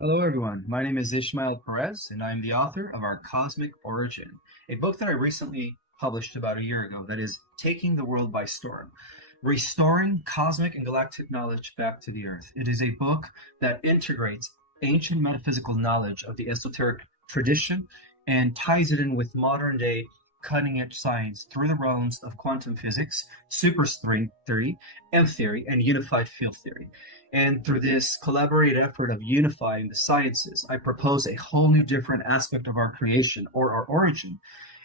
Hello, everyone. My name is Ismael Perez, and I'm the author of Our Cosmic Origin, a book that I recently published about a year ago that is taking the world by storm, restoring cosmic and galactic knowledge back to the Earth. It is a book that integrates ancient metaphysical knowledge of the esoteric tradition and ties it in with modern day cutting edge science through the realms of quantum physics, superstring theory, M theory, and unified field theory. And through this collaborative effort of unifying the sciences, I propose a whole new different aspect of our creation or our origin,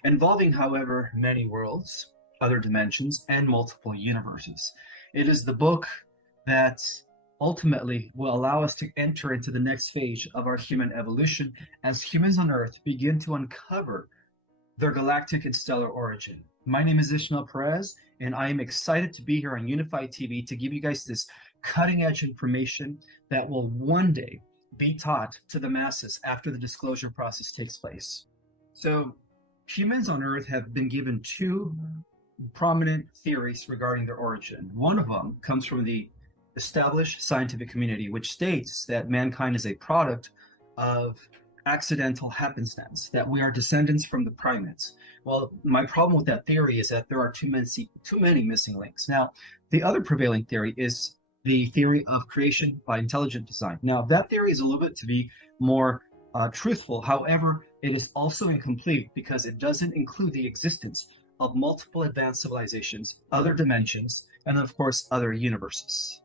involving, however, many worlds, other dimensions, and multiple universes. It is the book that ultimately will allow us to enter into the next phase of our human evolution as humans on Earth begin to uncover their galactic and stellar origin. My name is Ismael Perez, and I am excited to be here on Unified TV to give you guys this cutting edge information that will one day be taught to the masses after the disclosure process takes place. So, humans on Earth have been given two prominent theories regarding their origin. One of them comes from the established scientific community, which states that mankind is a product of accidental happenstance, that we are descendants from the primates. Well, my problem with that theory is that there are too many missing links. Now, the other prevailing theory is the theory of creation by intelligent design. Now, that theory is a little bit to be more truthful. However, it is also incomplete because it doesn't include the existence of multiple advanced civilizations, other dimensions, and of course, other universes.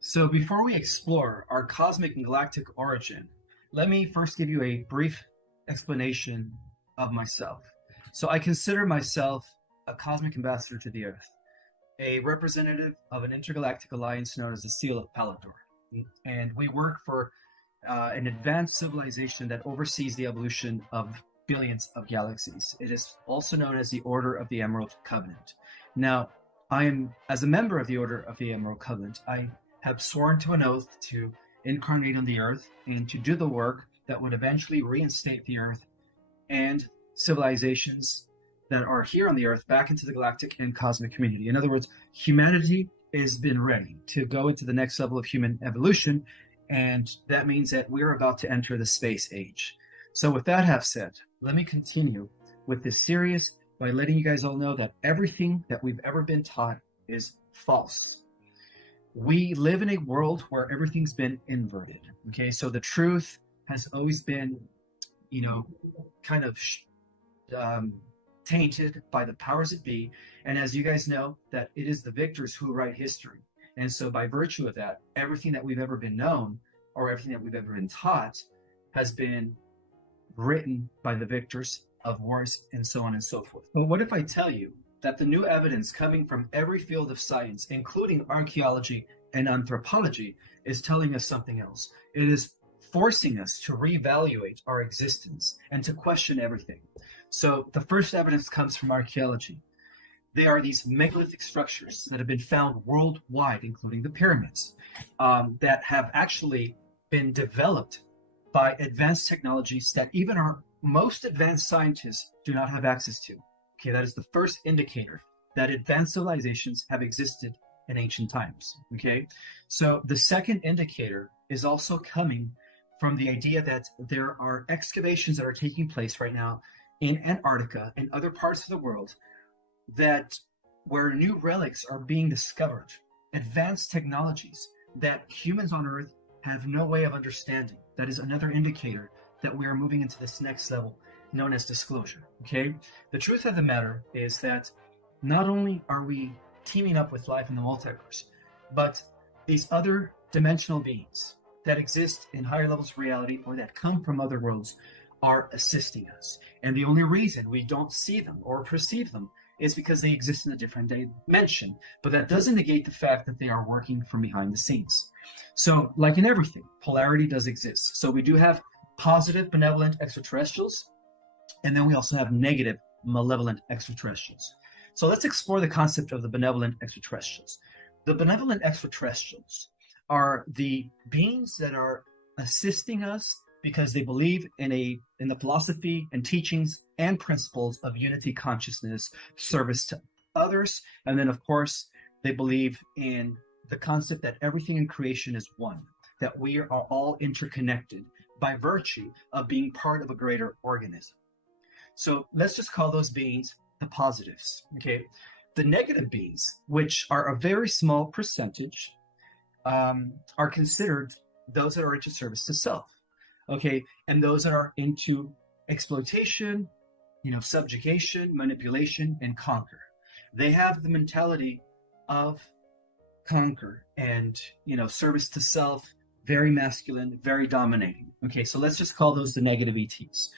So, before we explore our cosmic and galactic origin, let me first give you a brief explanation of myself. So, I consider myself a cosmic ambassador to the Earth, a representative of an intergalactic alliance known as the Seal of Palador. And we work for an advanced civilization that oversees the evolution of billions of galaxies. It is also known as the Order of the Emerald Covenant. Now, as a member of the Order of the Emerald Covenant, I have sworn to an oath to incarnate on the Earth and to do the work that would eventually reinstate the Earth and civilizations that are here on the Earth back into the galactic and cosmic community. In other words, humanity has been ready to go into the next level of human evolution, and that means that we're about to enter the space age. So, with that have said, let me continue with this series by letting you guys all know that everything that we've ever been taught is false. We live in a world where everything's been inverted. Okay, so the truth has always been, kind of tainted by the powers that be. And as you guys know, that it is the victors who write history. And so by virtue of that, everything that we've ever been known or everything that we've ever been taught has been written by the victors of wars and so on and so forth. But what if I tell you that the new evidence coming from every field of science, including archaeology and anthropology, is telling us something else? It is forcing us to reevaluate our existence and to question everything. So the first evidence comes from archaeology. They are these megalithic structures that have been found worldwide, including the pyramids, that have actually been developed by advanced technologies that even our most advanced scientists do not have access to. Okay, that is the first indicator that advanced civilizations have existed in ancient times. Okay, so the second indicator is also coming from the idea that there are excavations that are taking place right now in Antarctica and other parts of the world that where new relics are being discovered, advanced technologies that humans on Earth have no way of understanding. That is another indicator that we are moving into this next level known as disclosure. Okay, the truth of the matter is that not only are we teaming up with life in the multiverse, but these other dimensional beings that exist in higher levels of reality or that come from other worlds are assisting us. And the only reason we don't see them or perceive them is because they exist in a different dimension. But that doesn't negate the fact that they are working from behind the scenes. So, like in everything, polarity does exist. So we do have positive, benevolent extraterrestrials, and then we also have negative, malevolent extraterrestrials. So let's explore the concept of the benevolent extraterrestrials. The benevolent extraterrestrials are the beings that are assisting us because they believe in the philosophy and teachings and principles of unity consciousness, service to others, and then of course they believe in the concept that everything in creation is one. that we are all interconnected by virtue of being part of a greater organism. So let's just call those beings the positives, okay? The negative beings, which are a very small percentage, are considered those that are into service to self, okay? And those that are into exploitation, subjugation, manipulation, and conquer. They have the mentality of conquer and, service to self, very masculine, very dominating. Okay, so let's just call those the negative ETs.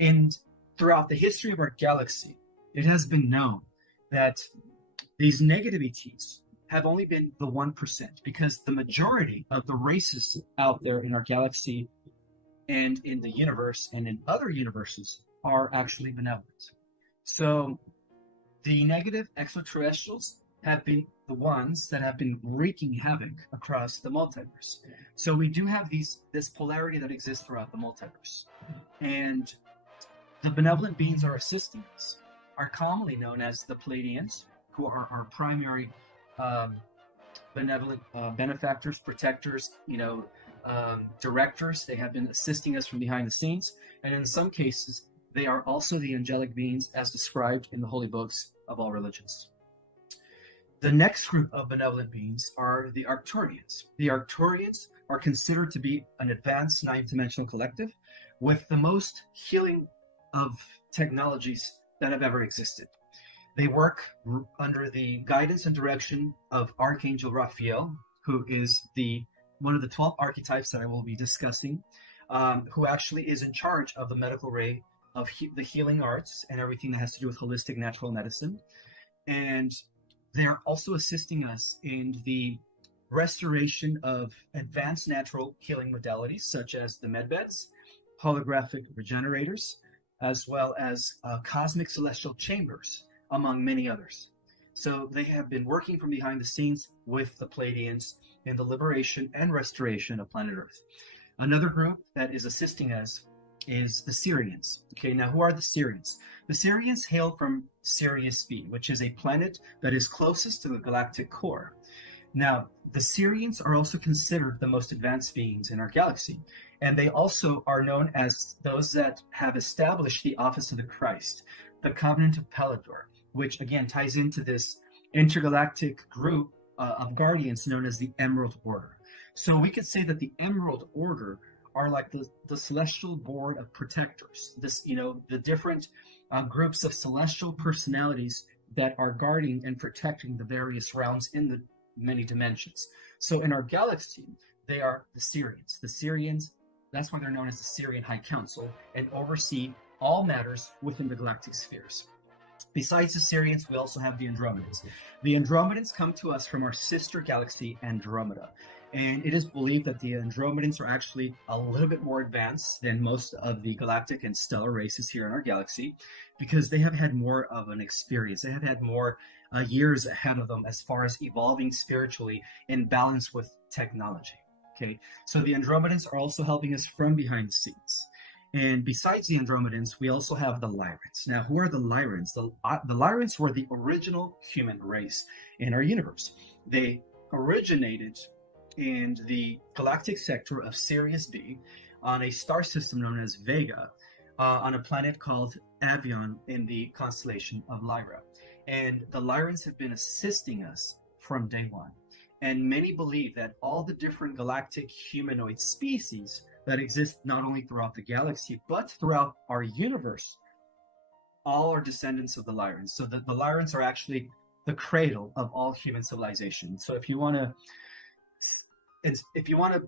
And throughout the history of our galaxy, it has been known that these negative ETs have only been the 1%, because the majority of the races out there in our galaxy and in the universe and in other universes are actually benevolent. So the negative extraterrestrials have been the ones that have been wreaking havoc across the multiverse. So we do have this polarity that exists throughout the multiverse. And the benevolent beings are assisting us, are commonly known as the Pleiadians, who are our primary benevolent benefactors, protectors, directors. They have been assisting us from behind the scenes. And in some cases, they are also the angelic beings as described in the holy books of all religions. The next group of benevolent beings are the Arcturians. The Arcturians are considered to be an advanced ninth-dimensional collective with the most healing of technologies that have ever existed. They work under the guidance and direction of Archangel Raphael, who is one of the 12 archetypes that I will be discussing, who actually is in charge of the medical ray of the healing arts and everything that has to do with holistic natural medicine. And they're also assisting us in the restoration of advanced natural healing modalities, such as the medbeds, holographic regenerators, as well as cosmic celestial chambers, among many others. So they have been working from behind the scenes with the Pleiadians in the liberation and restoration of planet Earth. Another group that is assisting us is the Sirians. Okay, now who are the Sirians? The Sirians hail from Sirius B, which is a planet that is closest to the galactic core. Now, the Sirians are also considered the most advanced beings in our galaxy, and they also are known as those that have established the office of the Christ, the Covenant of Pelador, which again ties into this intergalactic group of guardians known as the Emerald Order. So we could say that the Emerald Order are like the celestial board of protectors. The different groups of celestial personalities that are guarding and protecting the various realms in the many dimensions. So in our galaxy, they are the Sirians. The Sirians, that's why they're known as the Sirian High Council, and oversee all matters within the galactic spheres. Besides the Sirians, we also have the Andromedans. The Andromedans come to us from our sister galaxy, Andromeda. And it is believed that the Andromedans are actually a little bit more advanced than most of the galactic and stellar races here in our galaxy, because they have had more of an experience. They have had more years ahead of them as far as evolving spiritually in balance with technology. Okay, so the Andromedans are also helping us from behind the scenes. And besides the Andromedans, we also have the Lyrans. Now, who are the Lyrans? The Lyrans were the original human race in our universe. They originated in the galactic sector of Sirius B on a star system known as Vega, on a planet called Avion in the constellation of Lyra. And the Lyrans have been assisting us from day one. And many believe that all the different galactic humanoid species that exist not only throughout the galaxy, but throughout our universe, all are descendants of the Lyrans. So the Lyrans are actually the cradle of all human civilization. So if you want to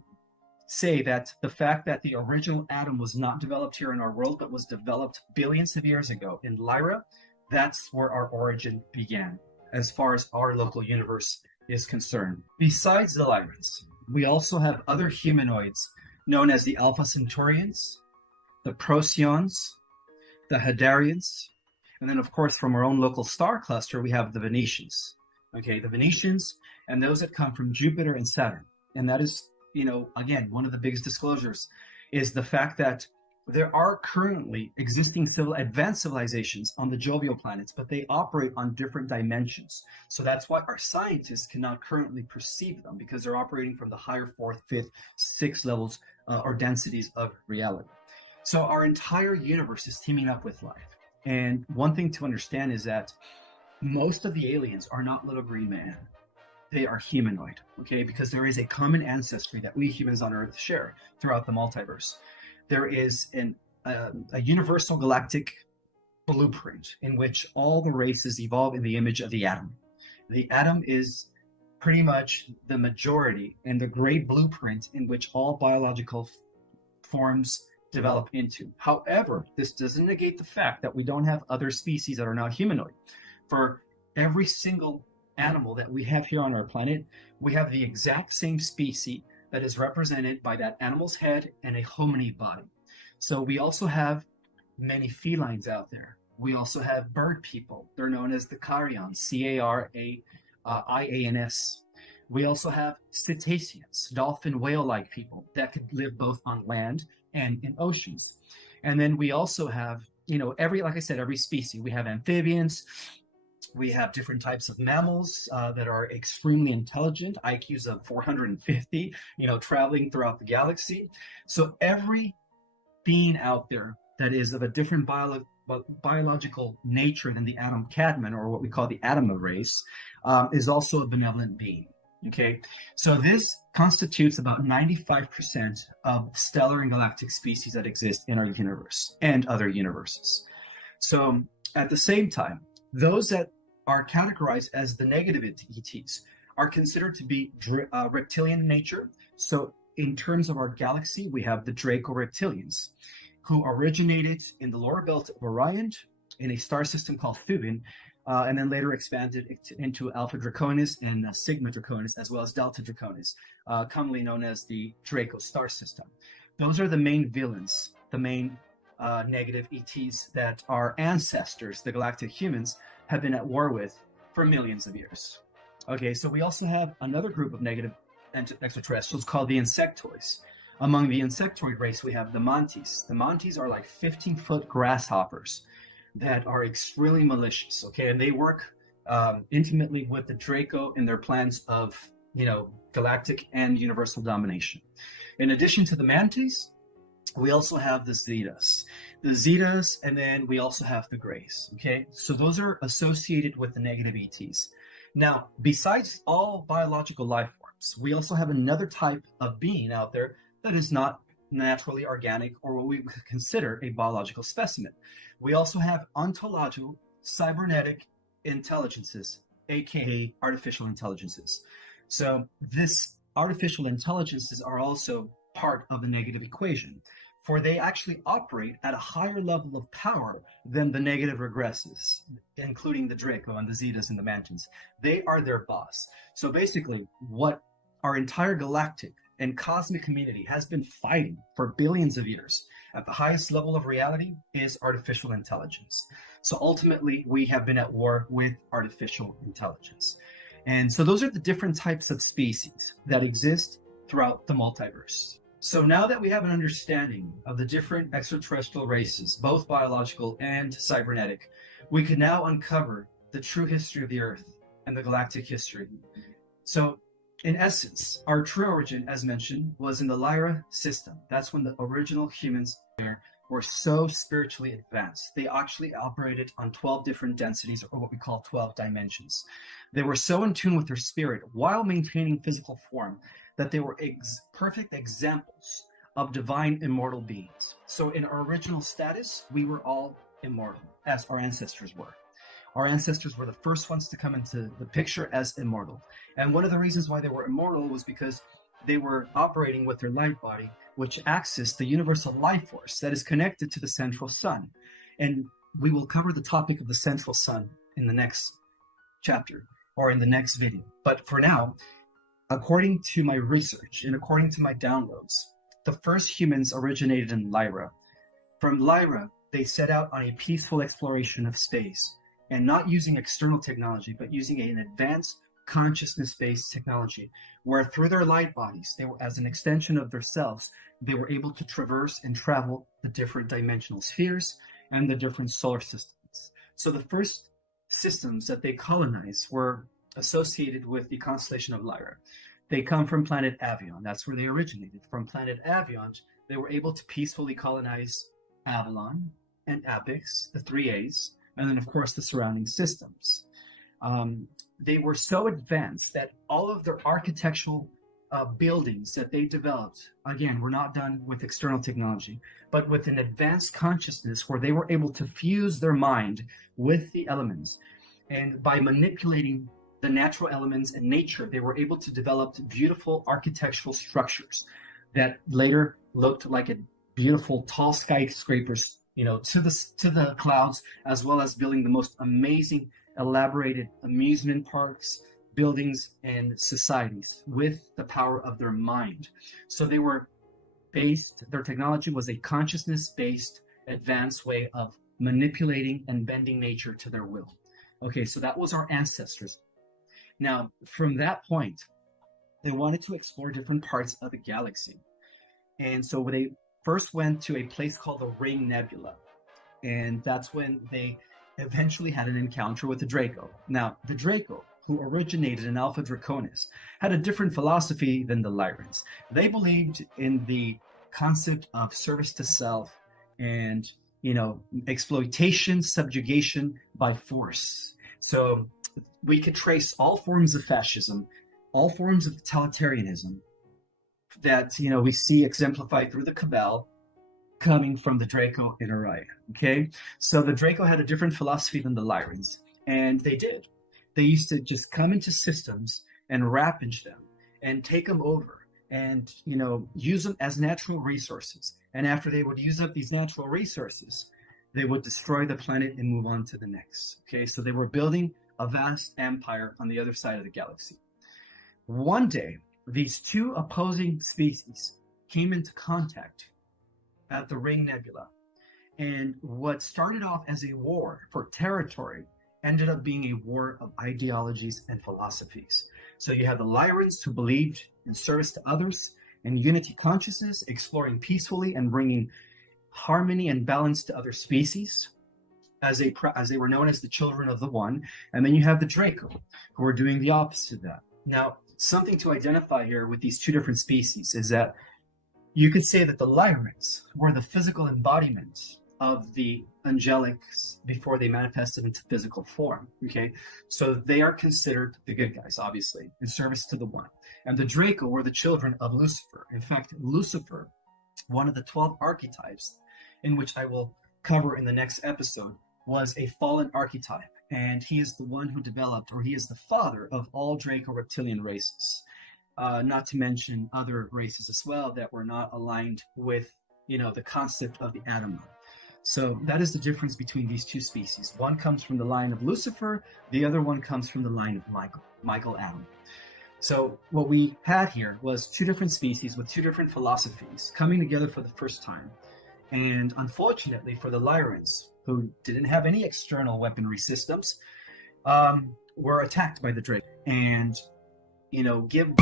say that the fact that the original atom was not developed here in our world, but was developed billions of years ago in Lyra, that's where our origin began, as far as our local universe is concerned. Besides the Lyrans, we also have other humanoids known as the Alpha Centaurians, the Procyons, the Hadarians, and then, of course, from our own local star cluster, we have the Venetians. Okay, the Venetians and those that come from Jupiter and Saturn. And that is, again, one of the biggest disclosures is the fact that There are currently existing advanced civilizations on the jovial planets, but they operate on different dimensions. So that's why our scientists cannot currently perceive them, because they're operating from the higher fourth, fifth, sixth levels or densities of reality. So our entire universe is teaming up with life. And one thing to understand is that most of the aliens are not little green man. They are humanoid, okay? Because there is a common ancestry that we humans on Earth share throughout the multiverse. There is a universal galactic blueprint in which all the races evolve in the image of the atom. The atom is pretty much the majority and the great blueprint in which all biological forms develop into. However, this doesn't negate the fact that we don't have other species that are not humanoid. For every single animal that we have here on our planet, we have the exact same species that is represented by that animal's head and a hominid body. So we also have many felines out there. We also have bird people. They're known as the Carians, Carians. We also have cetaceans, dolphin whale-like people that could live both on land and in oceans. And then we also have, like I said, every species. We have amphibians. We have different types of mammals that are extremely intelligent, IQs of 450, traveling throughout the galaxy. So every being out there that is of a different biological nature than the atom Cadman, or what we call the atom race, is also a benevolent being. Okay, so this constitutes about 95% of stellar and galactic species that exist in our universe and other universes. So at the same time, those that are categorized as the negative ETs are considered to be reptilian in nature. So in terms of our galaxy, we have the Draco reptilians, who originated in the lower belt of Orion in a star system called Thuban, and then later expanded into Alpha Draconis and Sigma Draconis, as well as Delta Draconis, commonly known as the Draco star system. Those are the main villains, the main negative ETs that our ancestors, the galactic humans, have been at war with for millions of years. Okay, so we also have another group of negative extraterrestrials called the insectoids. Among the insectoid race, we have the mantis. The mantis are like 15-foot grasshoppers that are extremely malicious, okay? And they work intimately with the Draco in their plans of, galactic and universal domination. In addition to the mantis, we also have the Zetas. The Zetas, and then we also have the Greys, okay? So those are associated with the negative ETs. Now, besides all biological life forms, we also have another type of being out there that is not naturally organic, or what we would consider a biological specimen. We also have ontological cybernetic intelligences, aka artificial intelligences. So this artificial intelligences are also part of the negative equation, for they actually operate at a higher level of power than the negative regressives, including the Draco and the Zetas and the Mantis. They are their boss. So basically, what our entire galactic and cosmic community has been fighting for billions of years at the highest level of reality is artificial intelligence. So ultimately, we have been at war with artificial intelligence. And so those are the different types of species that exist throughout the multiverse. So now that we have an understanding of the different extraterrestrial races, both biological and cybernetic, we can now uncover the true history of the Earth and the galactic history. So in essence, our true origin, as mentioned, was in the Lyra system. That's when the original humans were so spiritually advanced. They actually operated on 12 different densities, or what we call 12 dimensions. They were so in tune with their spirit while maintaining physical form that they were perfect examples of divine immortal beings. So in our original status, we were all immortal, as our ancestors were. Our ancestors were the first ones to come into the picture as immortal. And one of the reasons why they were immortal was because they were operating with their light body, which accessed the universal life force that is connected to the central sun. And we will cover the topic of the central sun in the next chapter or in the next video. But for now, according to my research and according to my downloads, the first humans originated in Lyra. From Lyra, they set out on a peaceful exploration of space, and not using external technology, but using an advanced consciousness-based technology, where through their light bodies, they were, as an extension of themselves, they were able to traverse and travel the different dimensional spheres and the different solar systems. So the first systems that they colonized were associated with the constellation of Lyra. They come from planet Avion. That's where they originated. From planet Avion, they were able to peacefully colonize Avalon and Apix, the three A's, and then, of course, the surrounding systems. They were so advanced that all of their architectural buildings that they developed, again, were not done with external technology, but with an advanced consciousness where they were able to fuse their mind with the elements. And by manipulating the natural elements and nature, they were able to develop beautiful architectural structures that later looked like a beautiful tall skyscrapers, to the clouds, as well as building the most amazing elaborated amusement parks, buildings, and societies with the power of their mind. So they were their technology was a consciousness-based advanced way of manipulating and bending nature to their will. Okay, so that was our ancestors. Now, from that point, they wanted to explore different parts of the galaxy. And so they first went to a place called the Ring Nebula. And that's when they eventually had an encounter with the Draco. Now, the Draco, who originated in Alpha Draconis, had a different philosophy than the Lyrans. They believed in the concept of service to self and, exploitation, subjugation by force. So we could trace all forms of fascism, all forms of totalitarianism that, we see exemplified through the Cabal, coming from the Draco in Orion. Okay, so the Draco had a different philosophy than the Lyrans, and they did. They used to just come into systems and ravage them and take them over and use them as natural resources. And after they would use up these natural resources, they would destroy the planet and move on to the next. Okay, so they were building a vast empire on the other side of the galaxy. One day, these two opposing species came into contact at the Ring Nebula. And what started off as a war for territory ended up being a war of ideologies and philosophies. So you have the Lyrans, who believed in service to others and unity consciousness, exploring peacefully and bringing harmony and balance to other species, as they were known as the Children of the One. And then you have the Draco, who are doing the opposite of that. Now, something to identify here with these two different species is that you could say that the Lyrans were the physical embodiment of the angelics before they manifested into physical form. Okay, so they are considered the good guys, obviously, in service to the One. And the Draco were the children of Lucifer. In fact, Lucifer, one of the 12 archetypes, in which I will cover in the next episode, was a fallen archetype. And he is the one who developed, or he is the father of all Draco reptilian races. Not to mention other races as well that were not aligned with, the concept of the Adamite. So that is the difference between these two species. One comes from the line of Lucifer, the other one comes from the line of Michael Adam. So what we had here was two different species with two different philosophies coming together for the first time. And unfortunately for the Lyrans, who didn't have any external weaponry systems, were attacked by the Drake. And give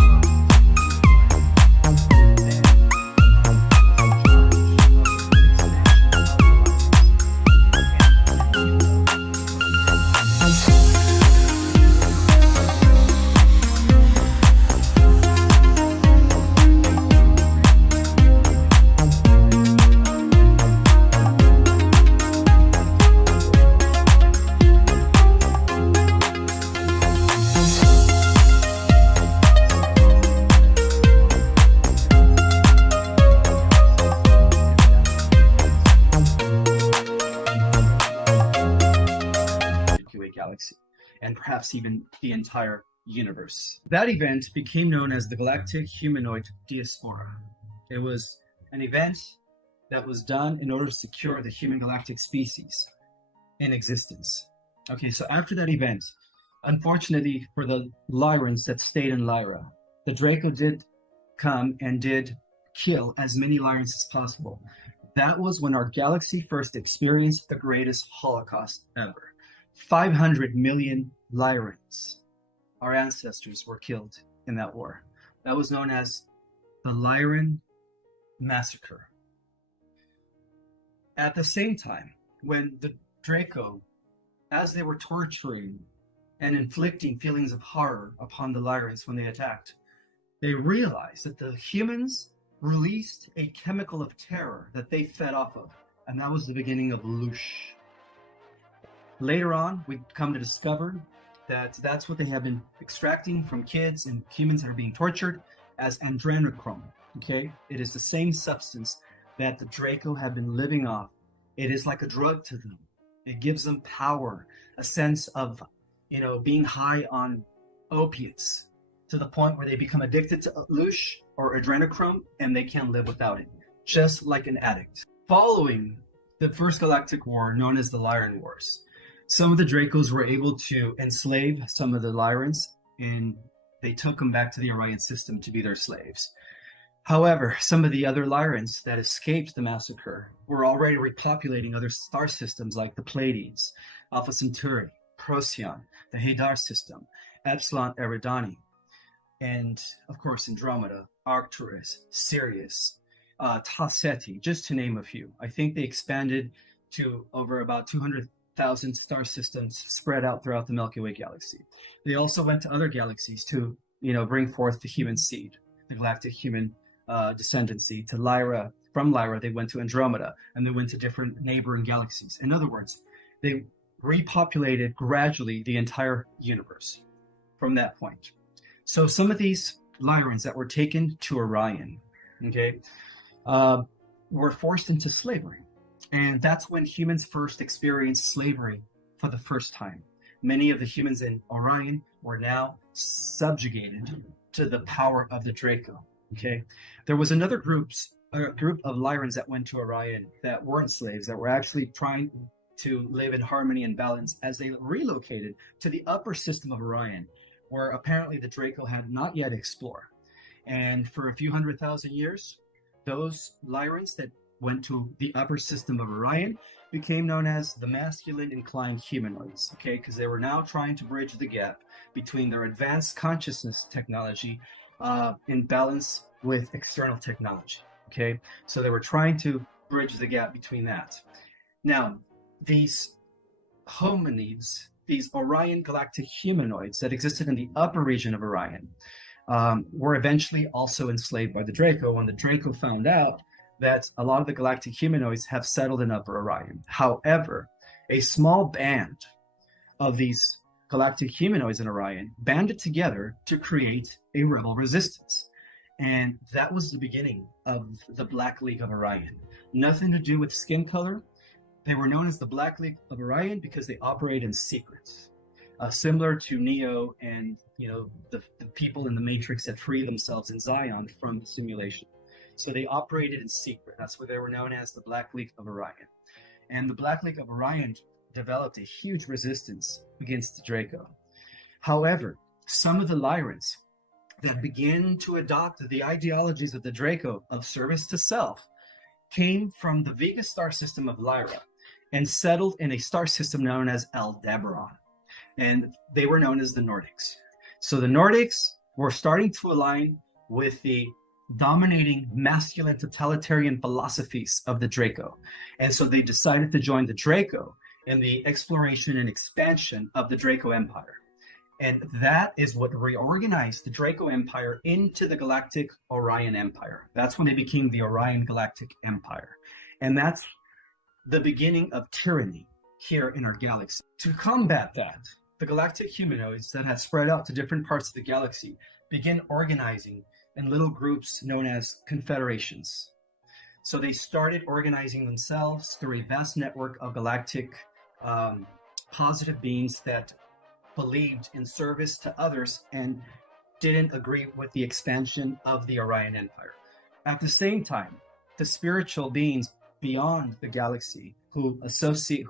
and perhaps even the entire universe. That event became known as the Galactic Humanoid Diaspora. It was an event that was done in order to secure the human galactic species in existence. Okay, so after that event, unfortunately for the Lyrans that stayed in Lyra, the Draco did come and did kill as many Lyrans as possible. That was when our galaxy first experienced the greatest Holocaust ever. 500 million Lyrans our ancestors were killed in that war. That was known as the Lyran massacre. At the same time, when the Draco, as they were torturing and inflicting feelings of horror upon the Lyrans when they attacked, they realized that the humans released a chemical of terror that they fed off of, and that was the beginning of Lush. Later on, we come to discover that that's what they have been extracting from kids and humans that are being tortured as adrenochrome. Okay, it is the same substance that the Draco have been living off. It is like a drug to them. It gives them power, a sense of, being high on opiates, to the point where they become addicted to lush or adrenochrome and they can't live without it, just like an addict. Following the First Galactic War, known as the Lyran Wars, some of the Dracos were able to enslave some of the Lyrans, and they took them back to the Orion system to be their slaves. However, some of the other Lyrans that escaped the massacre were already repopulating other star systems like the Pleiades, Alpha Centauri, Procyon, the Hadar system, Epsilon Eridani, and of course Andromeda, Arcturus, Sirius, Ta Ceti, just to name a few. I think they expanded to over about 200,000 star systems spread out throughout the Milky Way galaxy. They also went to other galaxies to, bring forth the human seed, the galactic human descendancy to Lyra. From Lyra, they went to Andromeda, and they went to different neighboring galaxies. In other words, they repopulated gradually the entire universe from that point. So some of these Lyrans that were taken to Orion, were forced into slavery. And that's when humans first experienced slavery for the first time. Many of the humans in Orion were now subjugated to the power of the Draco. There was another group of Lyrans that went to Orion that weren't slaves, that were actually trying to live in harmony and balance as they relocated to the upper system of Orion, where apparently the Draco had not yet explored. And for a few 100,000 years, those Lyrans that went to the upper system of Orion became known as the masculine inclined humanoids, because they were now trying to bridge the gap between their advanced consciousness technology in balance with external technology. So they were trying to bridge the gap between that. Now, these hominids, these Orion galactic humanoids that existed in the upper region of Orion, were eventually also enslaved by the Draco when the Draco found out that a lot of the galactic humanoids have settled in upper Orion. However, a small band of these galactic humanoids in Orion banded together to create a rebel resistance. And that was the beginning of the Black League of Orion. Nothing to do with skin color. They were known as the Black League of Orion because they operate in secret, similar to Neo and the people in the Matrix that free themselves in Zion from the simulation. So they operated in secret. That's why they were known as the Black League of Orion. And the Black League of Orion developed a huge resistance against the Draco. However, some of the Lyrans that began to adopt the ideologies of the Draco of service to self came from the Vega star system of Lyra and settled in a star system known as Aldebaran. And they were known as the Nordics. So the Nordics were starting to align with the dominating masculine totalitarian philosophies of the Draco. And so they decided to join the Draco in the exploration and expansion of the Draco Empire. And that is what reorganized the Draco Empire into the Galactic Orion Empire. That's when they became the Orion Galactic Empire. And that's the beginning of tyranny here in our galaxy. To combat that, the galactic humanoids that had spread out to different parts of the galaxy began organizing in little groups known as confederations. So they started organizing themselves through a vast network of galactic positive beings that believed in service to others and didn't agree with the expansion of the Orion Empire. At the same time, the spiritual beings beyond the galaxy who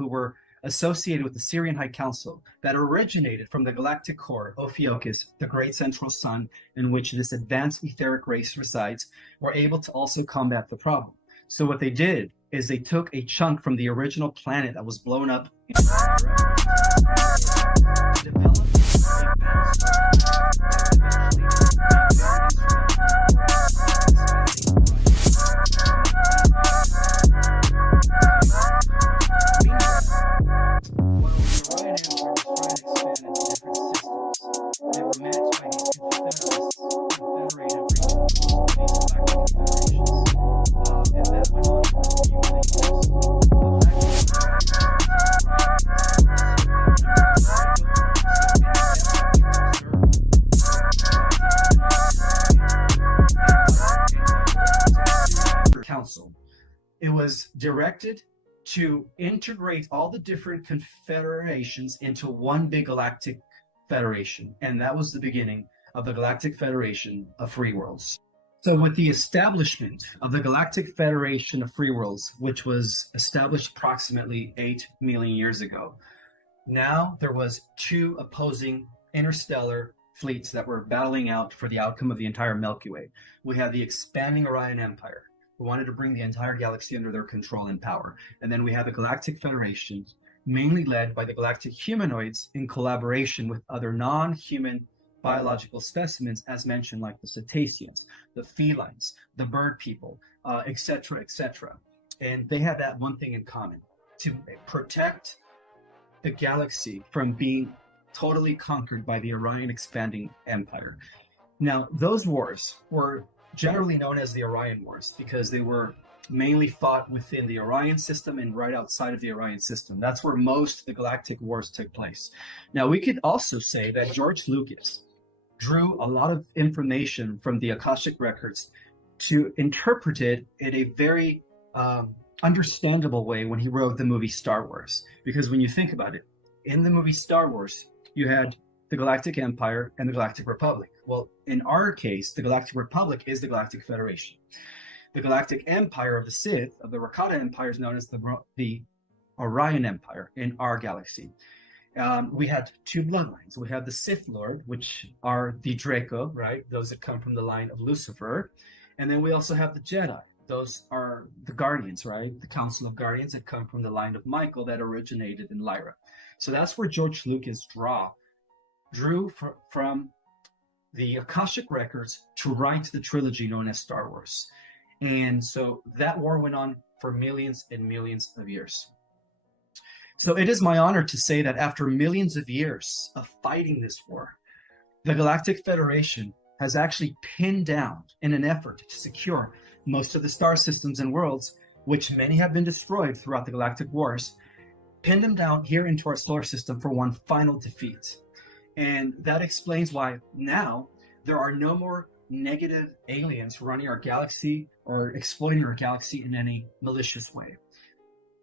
were associated with the Syrian High Council that originated from the galactic core, Ophiuchus, the great central sun in which this advanced etheric race resides, were able to also combat the problem. So what they did is they took a chunk from the original planet that was blown up in developed Council. It was directed to integrate all the different confederations into one big galactic federation, and that was the beginning of the Galactic Federation of Free Worlds. So with the establishment of the Galactic Federation of Free Worlds, which was established approximately 8 million years ago, now there was two opposing interstellar fleets that were battling out for the outcome of the entire Milky Way. We have the expanding Orion Empire, who wanted to bring the entire galaxy under their control and power. And then we have the Galactic Federation, mainly led by the galactic humanoids in collaboration with other non-human biological specimens, as mentioned, like the cetaceans, the felines, the bird people, etc., etc. And they have that one thing in common: to protect the galaxy from being totally conquered by the Orion expanding empire. Now, those wars were generally known as the Orion Wars because they were mainly fought within the Orion system and right outside of the Orion system. That's where most of the galactic wars took place. Now, we could also say that George Lucas drew a lot of information from the Akashic records to interpret it in a very understandable way when he wrote the movie Star Wars. Because when you think about it, in the movie Star Wars, you had the Galactic Empire and the Galactic Republic. Well, in our case, the Galactic Republic is the Galactic Federation. The Galactic Empire of the Sith, of the Rakata Empire, is known as the Orion Empire in our galaxy. We had two bloodlines. We have the Sith Lord, which are the Draco, right? Those that come from the line of Lucifer. And then we also have the Jedi. Those are the Guardians, right? The Council of Guardians that come from the line of Michael that originated in Lyra. So that's where George Lucas drew from the Akashic records to write the trilogy known as Star Wars. And so that war went on for millions and millions of years. So it is my honor to say that after millions of years of fighting this war, the Galactic Federation has actually pinned down in an effort to secure most of the star systems and worlds, which many have been destroyed throughout the galactic wars, pinned them down here into our solar system for one final defeat. And that explains why now there are no more negative aliens running our galaxy or exploiting our galaxy in any malicious way.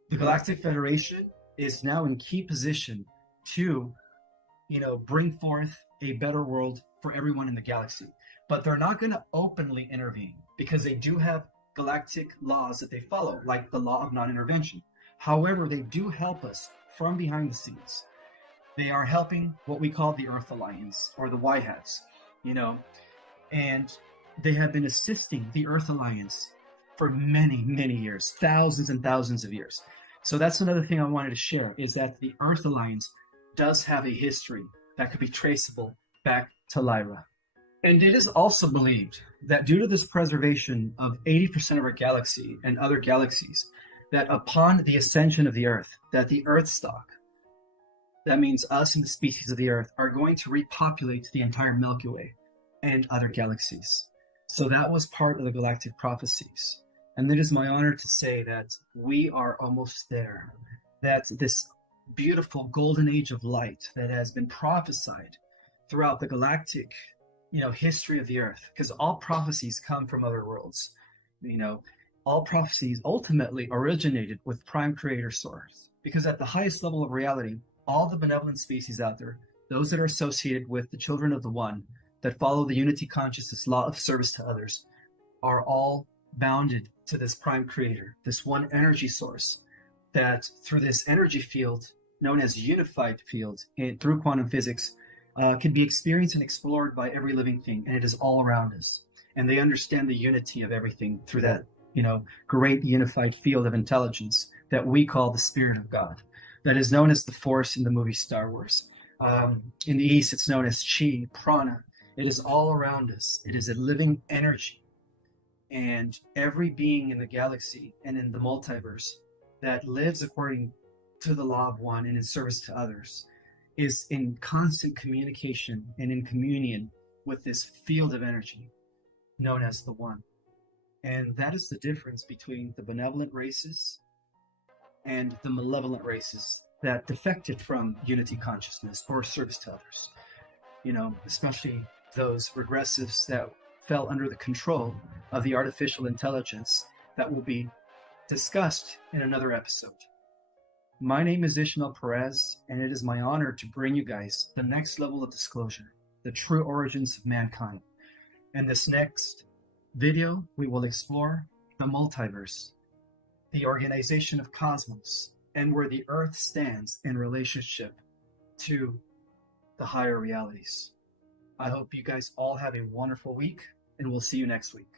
The Galactic Federation is now in key position to, bring forth a better world for everyone in the galaxy. But they're not going to openly intervene because they do have galactic laws that they follow, like the law of non-intervention. However, they do help us from behind the scenes. They are helping what we call the Earth Alliance, or the White Hats, and they have been assisting the Earth Alliance for many, many years, thousands and thousands of years. So that's another thing I wanted to share, is that the Earth Alliance does have a history that could be traceable back to Lyra. And it is also believed that due to this preservation of 80% of our galaxy and other galaxies, that upon the ascension of the Earth, that the Earth stock, that means us and the species of the Earth, are going to repopulate the entire Milky Way and other galaxies. So that was part of the galactic prophecies. And it is my honor to say that we are almost there. That this beautiful golden age of light that has been prophesied throughout the galactic, history of the Earth, because all prophecies come from other worlds. All prophecies ultimately originated with Prime Creator Source, because at the highest level of reality, all the benevolent species out there, those that are associated with the children of the One, that follow the unity consciousness law of service to others, are all bounded to this Prime Creator, this one energy source, that through this energy field, known as unified field, and through quantum physics, can be experienced and explored by every living thing, and it is all around us. And they understand the unity of everything through that, great unified field of intelligence that we call the Spirit of God, that is known as the Force in the movie Star Wars. In the East, it's known as chi, prana. It is all around us. It is a living energy. And every being in the galaxy and in the multiverse that lives according to the law of one and in service to others is in constant communication and in communion with this field of energy known as the one. And that is the difference between the benevolent races and the malevolent races that defected from unity consciousness or service to others. Especially those regressives that fell under the control of the artificial intelligence that will be discussed in another episode. My name is Ismael Perez, and it is my honor to bring you guys the next level of disclosure, the true origins of mankind. In this next video, we will explore the multiverse, the organization of cosmos, and where the Earth stands in relationship to the higher realities. I hope you guys all have a wonderful week, and we'll see you next week.